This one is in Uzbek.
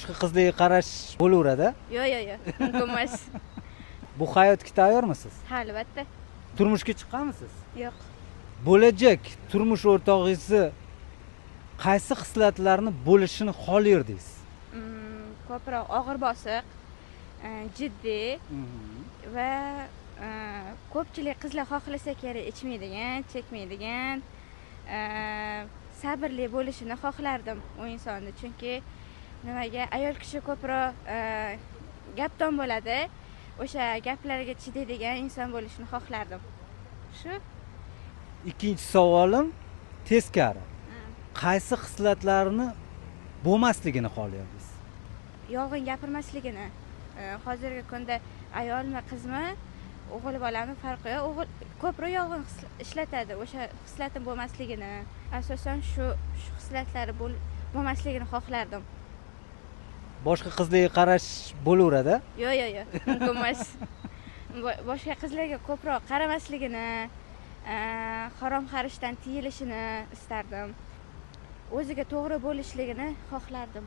Boshqa qizlarga qarash bo'laveradi. Yo'q, mumkin emas. Bu hayotga tayyormisiz? Ha, albatta. Turmushga chiqqanmisiz? Yo'q. Bo'lajak turmush o'rtog'ingizni qaysi xislatlarni bo'lishini xohlardingiz? Ko'proq og'ir bosiq, jiddiy va ko'pchilik qizlar xohlasa kerak ichmaydigan, chekmaydigan, sabrli bo'lishini xohlardim u insonni. Chunki nimaga ayol kishi ko'proq gapdon bo'ladi. O'sha gaplarga chidaydigan inson bo'lishini xohlardim. Shu. Ikkinchi savolim teskari. Qaysi xislatlarni bo'lmasligini xohlardingiz? Yolg'on gapirmasligini. Hozirgi kunda ayolmi, qizmi, o'g'il bolami farqi yo'q. O'g'il ko'proq yolg'on ishlatadi. O'sha xislatning bo'lmasligini, asosan shu xislatlari bo'lmasligini xohlardim. Boshqa qizlarga qarash bo'laveradi. Yo'q, mumkin emas. Boshqa qizlarga ko'proq qaramasligini, harom xarishdan tiyilishini istardim. O'ziga to'g'ri bo'lishligini xohlardim.